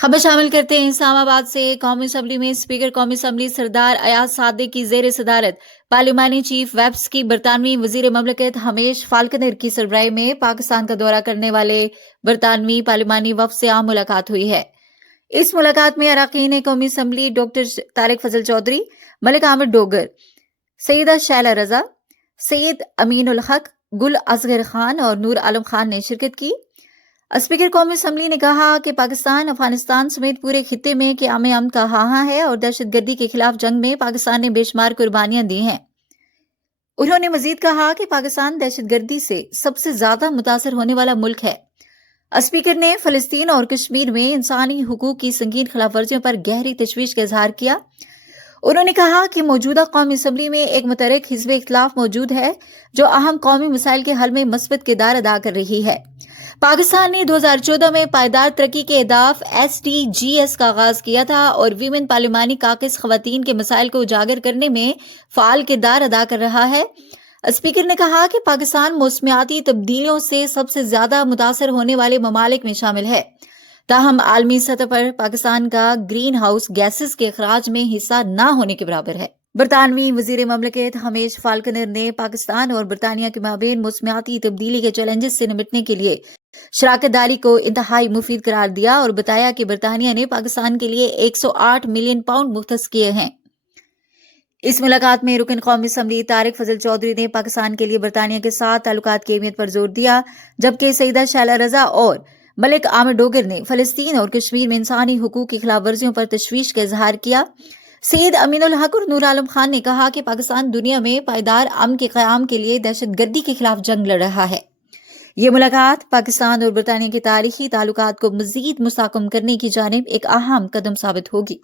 خبر شامل کرتے ہیں اسلام آباد سے۔ قومی اسمبلی میں اسپیکر قومی اسمبلی سردار ایاز صادق کی زیر صدارت پارلیمانی چیف ویپس کی برطانوی وزیر مملکت ہمیش فالکنر کی سربراہی میں پاکستان کا دورہ کرنے والے برطانوی پارلیمانی وفد سے عام ملاقات ہوئی ہے۔ اس ملاقات میں اراکین قومی اسمبلی ڈاکٹر طارق فضل چودھری، ملک عامر ڈوگر، سیدہ شیلا رضا، سید امین الحق، گل اصغر خان اور نور عالم خان نے شرکت کی۔ اسپیکر قومی اسمبلی نے کہا کہ پاکستان افغانستان سمیت پورے خطے میں قیام امن کا خواہاں ہے اور دہشت گردی کے خلاف جنگ میں پاکستان نے بے شمار قربانیاں دی ہیں۔ انہوں نے مزید کہا کہ پاکستان دہشت گردی سے سب سے زیادہ متاثر ہونے والا ملک ہے۔ اسپیکر نے فلسطین اور کشمیر میں انسانی حقوق کی سنگین خلاف ورزیوں پر گہری تشویش کا اظہار کیا۔ انہوں نے کہا کہ موجودہ قومی اسمبلی میں ایک متحرک حزب اختلاف موجود ہے جو اہم قومی مسائل کے حل میں مثبت کردار ادا کر رہی ہے۔ پاکستان نے 2014 میں پائیدار ترقی کے اہداف SDGs کا آغاز کیا تھا اور ویمن پارلیمانی کاکس خواتین کے مسائل کو اجاگر کرنے میں فعال کردار ادا کر رہا ہے۔ اسپیکر نے کہا کہ پاکستان موسمیاتی تبدیلیوں سے سب سے زیادہ متاثر ہونے والے ممالک میں شامل ہے، تاہم عالمی سطح پر پاکستان کا گرین ہاؤس گیسز کے اخراج میں حصہ نہ ہونے کے برابر ہے۔ برطانوی وزیر مملکت ہمیش فالکنر نے پاکستان اور برطانیہ کے مابین موسمیاتی تبدیلی کے چیلنجز سے نمٹنے کے لیے شراکت داری کو انتہائی مفید قرار دیا اور بتایا کہ برطانیہ نے پاکستان کے لیے 108 ملین پاؤنڈ مختص کیے ہیں۔ اس ملاقات میں رکن قومی اسمبلی طارق فضل چودھری نے پاکستان کے لیے برطانیہ کے ساتھ تعلقات کی اہمیت پر زور دیا، جبکہ سیدہ شیلا رضا اور ملک عامر ڈوگر نے فلسطین اور کشمیر میں انسانی حقوق کی خلاف ورزیوں پر تشویش کا اظہار کیا۔ سید امین الحق اور نور عالم خان نے کہا کہ پاکستان دنیا میں پائیدار امن کے قیام کے لیے دہشت گردی کے خلاف جنگ لڑ رہا ہے۔ یہ ملاقات پاکستان اور برطانیہ کے تاریخی تعلقات کو مزید مستحکم کرنے کی جانب ایک اہم قدم ثابت ہوگی۔